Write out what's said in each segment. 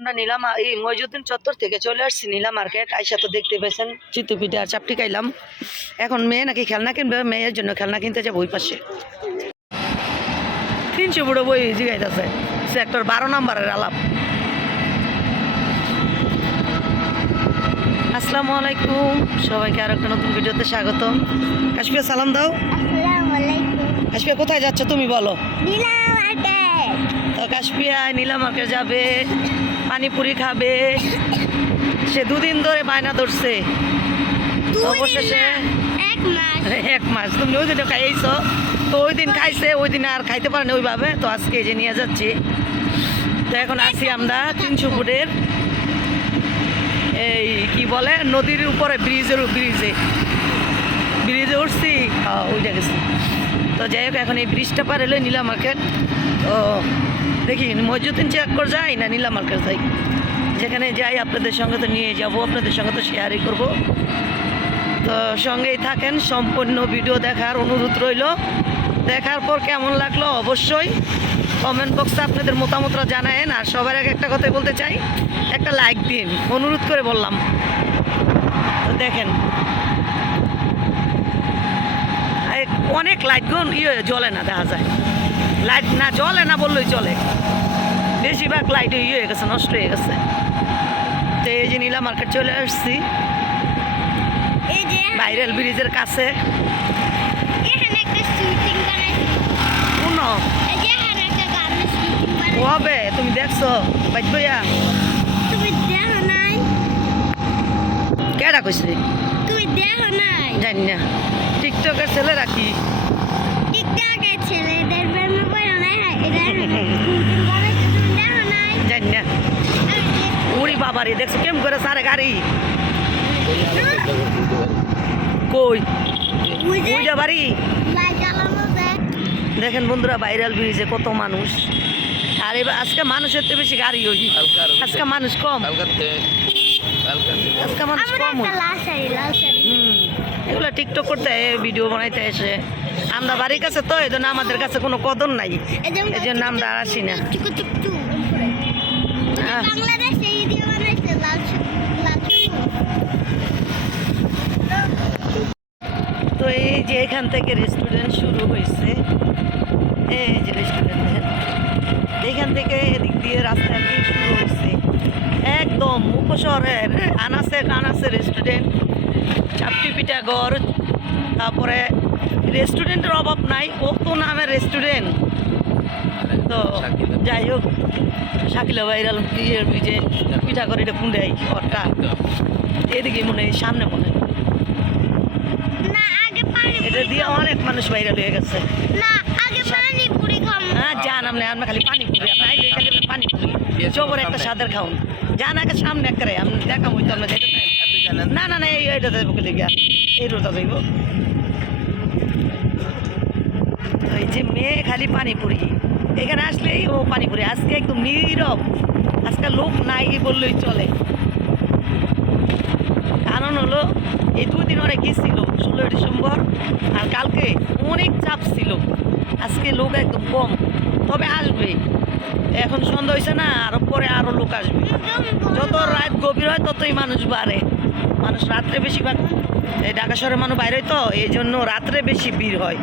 আমরা নীলা মা- এই মহিজুদ্দিন চত্বর থেকে চলে আসছি নীলা মার্কেট। আইসা তো দেখতে পেয়েছেন চিতু পিঠা আর চাপটি খাইলাম। এখন মেয়ে নাকি খেলনা কিনবে মেয়ের জন্য খেলনা কিনতে যাব ওই পাশে। তিনশো বুড়ো বই জিগাইতেছে সেক্টর বারো নম্বরের আলাপ। আসসালামু আলাইকুম সবাইকে আর একটা নতুন ভিডিওতে স্বাগতম। কাশ্মীর সালাম দাও। কাশ্মীর কোথায় যাচ্ছ তুমি বলো? তো কাশ্মীর নীলা মার্কেট যাবে। পানিপুরি খাবে। সে দুদিন ধরে বায়না ধরছে। অবশেষে এক মাস। তুমি ওই দিনটা খাইয়েছ? তো ওই দিন খাইছে ওই দিন আর খাইতে পারেনি ওইভাবে। তো আজকে এই যে নিয়ে যাচ্ছি। তো এখন আসি আমরা তিনশো ফুটের এই কি বলে নদীর উপরে ব্রিজের ব্রিজে। ব্রিজে উঠছি ওইটা গেছি। তো যাই হোক এখন এই ব্রিজটা পার এলো নীলা মার্কেট তো দেখি মজুদ্দিন চেক করে যাই না নীলা মার্কেট যাই যেখানে যাই আপনাদের সঙ্গে তো নিয়ে যাব, আপনাদের সঙ্গে তো শেয়ারই করব। তো সঙ্গেই থাকেন, সম্পূর্ণ ভিডিও দেখার অনুরোধ রইল। দেখার পর কেমন লাগল অবশ্যই কমেন্ট বক্সে আপনাদের মতামতটা জানায়েন। আর সবার আগে একটা কথাই বলতে চাই, একটা লাইক দিন, অনুরোধ করে বললাম। দেখেন অনেক লাইট গুণ ইয়ে জ্বলে না, দেখা যায়। লাইট না জ্বলে না বললেই চলে। বেশিরভাগ লাইট ইয়ে হয়ে গেছে নষ্ট হয়ে গেছে। তো এই যে নীলা মার্কেট চলে আসছি। ভাইরাল ব্রিজের কাছে। হবে তুমি দেখছ? বাইক বইয়া কেডা কইছে? জানি না। টিকটকের ছেলে রাখি জানি না উড়ি বাবারে দেখছ কেম করে সারে গাড়ি? কই? উইটা বাড়ি? দেখেন বন্ধুরা ভাইরাল ব্রিজে কত মানুষ। আর এবার আজকে মানুষের তো বেশি গাড়ি হই আজকে মানুষ কম। আজকে মানুষ কম। এগুলো টিকটক করতে ভিডিও বানাইতে এসে। আমরা বাড়ির কাছে তো এই জন্য আমাদের কাছে কোনো কদর নাই। এই জন্য আমরা আসি না। এই যে এখান থেকে রেস্টুরেন্ট শুরু হয়েছে। এই যে রেস্টুরেন্ট এখান থেকে এদিক দিয়ে রাস্তা দিয়ে শুরু হয়েছে। একদম উপশহরের আনাসে কানাসে রেস্টুরেন্ট চাপটি পিঠা ঘর। তারপরে রেস্টুরেন্টের অভাব নাই, কত নামের রেস্টুরেন্ট তো যাই হোক, শাকিলা ভাইরাল ইয়ের যে পিঠা করে এটা ঘরটা এদিকে মনে হয় সামনে মনে হয়। পানি দিয়ে অনেক মানুষ বাইরে হয়ে গেছে। না আগে পানি পুরি খাম হ্যাঁ যান আপনি আমরা খালি পানি পুরি আপনি আইলে খালি আপনি পানি পুরি জবর একটা সাদের খাউন যান আগে সামনে করে আমি দেখাম হইতো আমরা যেতে না না না এই এইটা যাইব গেলে গিয়া। এই রোডটা যাইব। তো যে মেয়ে খালি পানিপুরি। এখানে আসলেই ও পানিপুরি। আজকে একদম নীরব। আজকে লোক নাই বললেই চলে। কারণ হলো এই দুই দিন অনেক ছিল ষোলোই ডিসেম্বর, আর কালকে অনেক চাপ ছিল। আজকে লোক একদম কম। তবে আসবে। এখন সন্ধ্যা হয়েছে না, আরও পরে আরও লোক আসবে। যত রাত গভীর হয় ততই মানুষ বাড়ে। মানুষ রাত্রে বেশিরভাগ, এই ঢাকা শহরের মানুষ বাইরে তো, এই জন্য রাত্রে বেশি ভিড় হয়।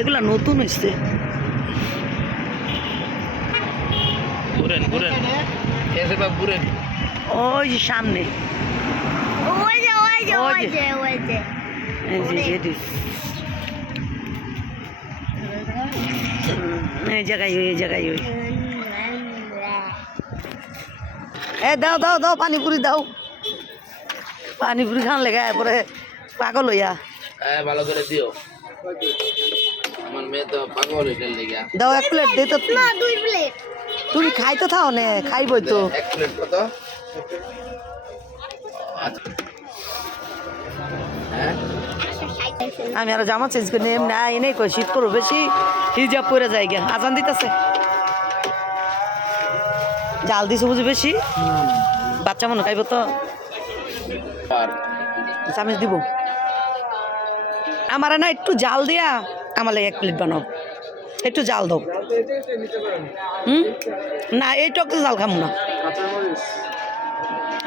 এগুলা নতুন হয়েছে ঘুরেন ঘুরেন। এসে বা ঘুরেন ওই যে সামনে। ওই যে ওই যে ওই যে। ওই যে। এই যে যেটি এই জায়গায় ওই জায়গায় ওই। এ দাও দাও দাও পানিপুরি দাও। পানিপুরি খান লেগে পরে পাগল হইয়া। হ্যাঁ ভালো করে দিও। আমার মেয়ে তো পাগল এটার লেগে। দাও এক প্লেট দে তো। না দুই প্লেট তুমি খাইতে থাও নে খাইবই তো। আচ্ছা। হ্যাঁ? আমি আরও জামা চেঞ্জ করে নিয়ে না এনে কই শীত করব বেশি। হিজাব পরে যাই গিয়া। আজান দিতেছে। জাল দিছে বুঝি বেশি? বাচ্চা মনে খাইব তো। আর? চামিচ দিব। আমার না একটু জাল দিয়া আমার এক প্লেট বানাও। একটু জাল দাও। হুম? না এই টক তো জাল খামো না।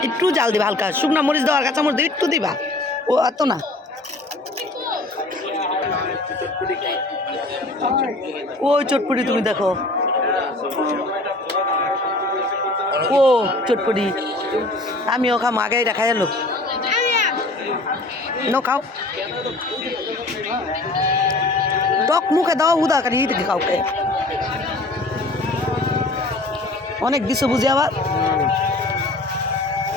একটু জাল দিবা হালকা। শুকনা মরিচ দেওয়ার কাঁচা মরিচ একটু দিবা। ও, এত না। ওই চটপটি তুমি দেখো। ও, চটপটি। আমিও খাম আগে দেখাই এলো নো খাও। টক মুখে দাও উদা থেকে কাউকে অনেক দিছো বুঝি আবার?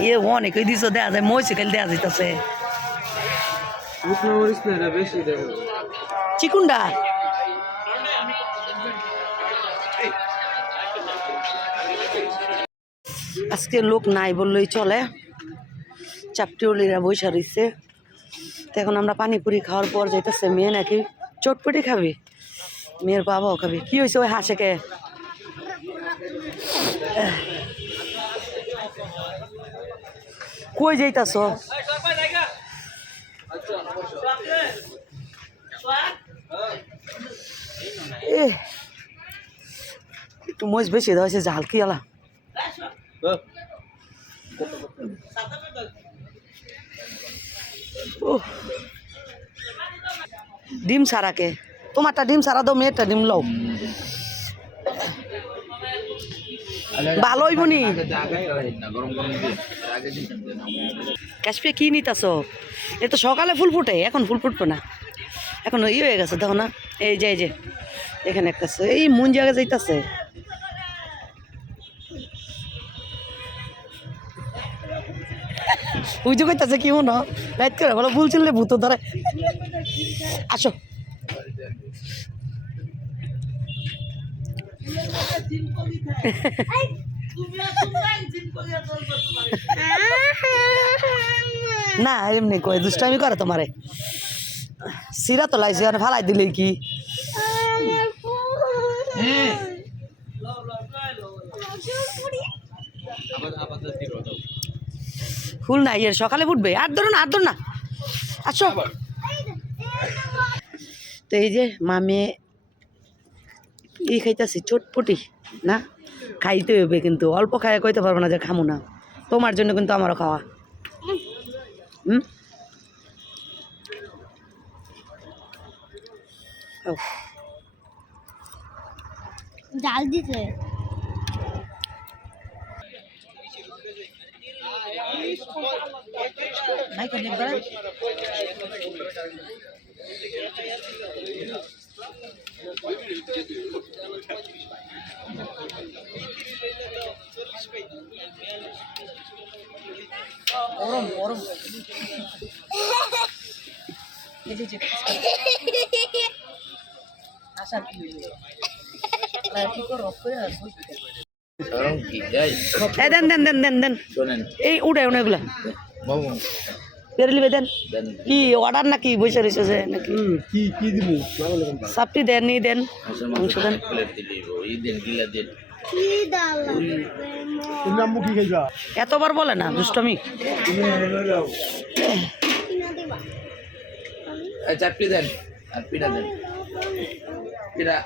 ইয়ে অনেকই দিছো দেয়া যায় মই শিকাল দেয়া যাইতাছে। চিকুন্ডা? আজকে লোক নাই বললেই চলে। চাপটিওলিরা বৈশা রইছে। তো এখন আমরা পানিপুরি খাওয়ার পর যাইতেছে মেয়ে নাকি। চটপটি খাবি? মেয়ের বাবাও খাবি। কি হয়েছে ওই হাসেকে? কই যাইতাছ? এ, একটু মজ বেশি দেওয়া হয়েছে ঝাল কি আলা? ওহ। ডিম সারাকে। তোমারটা ডিম সারা দাও, মেয়েরটা ডিম লও। ভালো হইব নি? গরম গরম দিয়ে কাশ্মীর কি নিতাছ? এ তো সকালে ফুল ফুটে, এখন ফুল ফুটবে না। এখন ই হয়ে গেছে, দেখো না। এই যে যে, এখানে একটা। এই মন জায়গা যাইতাছে। বুঝতে কইতাছে কি মনে রাইত করে বলো ভুল ছিল ভূত ধরে। আসো। না, এমনি কই, দুষ্টামি করে তোমারে। সিরা তো লাইছে মানে ফালাই দিলে কি? ফুল নাই এর, সকালে ফুটবে আর ধরো না, আর ধরো না। আসো। তো এই যে মামে ই খাইতেছি চটপটি না? খাইতে হবে কিন্তু অল্প খাই কইতে পারব না যে খামো না। তোমার জন্য কিন্তু আমারও খাওয়া। হুম? দিতে কেন একবার? গরম গরম এই যে, যে, আশা কি হইল? আর কি করো? করে আর বসে থাকো। গরম কি যাই এই দেন দেন দেন দেন দেন শোনেন এই উড়ে উড়ে এগুলা বাবু দেন। কি অর্ডার নাকি বসে রয়েছে যে নাকি কি কি দিব? সাপটি দেন নি দেন। মাংস দেন। এতবার বলে না দুষ্টমি। চাপটি দেন আর পিঠা দেন পিঠা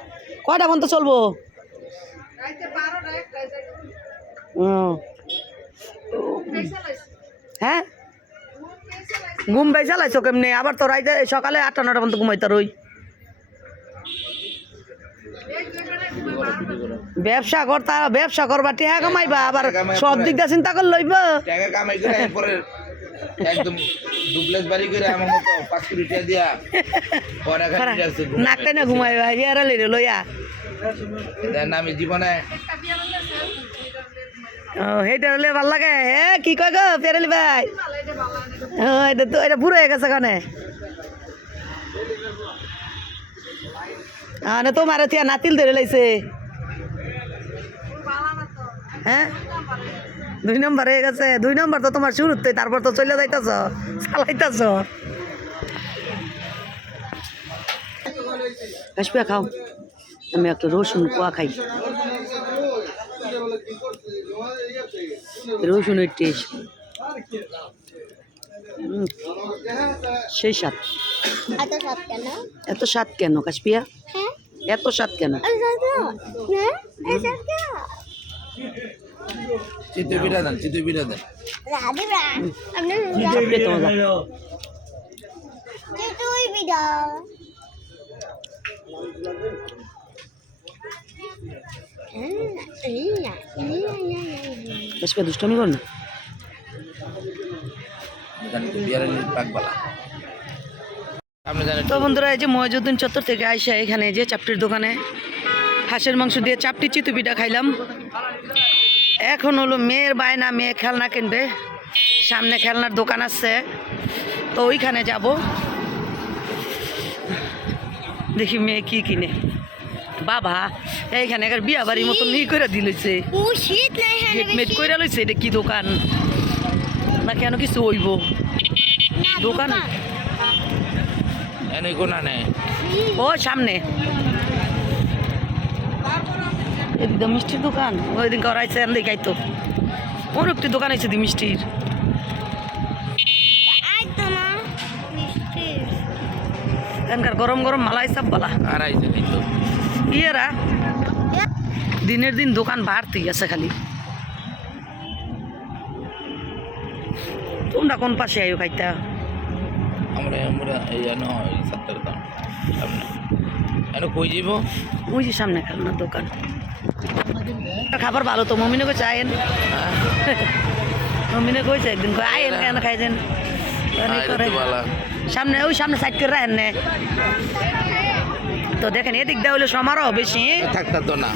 কয়টা পর্যন্ত চলবো? হুম। হ্যাঁ? ঘুম পাই চালাইছো কেমনি? আবার তো রাইতে সকালে আটটা নটা পর্যন্ত ঘুমাইতে রই। ব্যবসা করতা ব্যবসা করবা টিহা কামাইবা আবার সব দিক দিয়ে চিন্তা করে লইব। টাকা কামাই করে এরপরে একদম ডুপ্লেস বাড়ি করে আমার মতো পাঁচ কোটি টাকা দিয়া পরে নাকটাই না ঘুমাইবা ইয়ারা লইয়া। দেন আমি জীবনে সেইটা হলে ভালো লাগে। হে কি কয় গো পেরেলি ভাই? এটা তো এটা বুড়ো হয়ে গেছে কানে আনে তোমার থিয়া নাতিল ধরে লাইছে হ্যাঁ দুই নম্বর হয়ে গেছে। দুই নম্বর তো তোমার শুরুতে তারপর তো চলে যাইতাছ, চালাইতাছ। কাশপিয়া খাও। আমি একটা রসুন কোয়া খাই। রসুনের টেস্ট সেই স্বাদ। এত স্বাদ কেন? কাশপিয়া? হ্যাঁ। এত স্বাদ কেন? হ্যাঁ? কেন চিতই পিঠা দেন চিতই পিঠা দেন। কাশপিয়া দুষ্টমি কর না তো বন্ধুরা, এই যে মহিজুদ্দিন চত্বর থেকে আইসা এখানে যে চাপটির দোকানে, হাঁসের মাংস দিয়ে চাপটি চিতুপিটা খাইলাম। এখন হলো মেয়ের বায়না, মেয়ে খেলনা কিনবে। সামনে খেলনার দোকান আছে, তো ওইখানে যাব। দেখি মেয়ে কি কিনে। বাবা এইখানে এবার বিয়া বাড়ির মতন ই করে দিলেছে ও শীত নাই হ্যাঁ গেট মেট করে লইছে এটা কি দোকান? না কেন কিছু হইব? দোকান? ও সামনে। এদিকে মিষ্টির দোকান। ওই দিন করাইছে এন দেখাই তো একটি দোকান আছে দি মিষ্টির। আই তো না মিষ্টি এখানকার গরম গরম মালাই সব বলা। আর ইয়েরা? দিনের দিন দোকান বাড়তি আছে খালি। তোমরা কোন পাশে আইও খাইতা? আমরা আমরা এই সত্তর দাম সামনে। এনো কই যাব ওই যে সামনে খেলনার দোকান। খাবার ভালো তো মমিনে কইছে আয়েন। মমিনে কইছে একদিন কই আয়েন কেন খাইছেন? সামনে ওই সামনে সাইড করে রাখেন নে। তো দেখেন এদিক হলো সমারোহ বেশি। থাকতো না।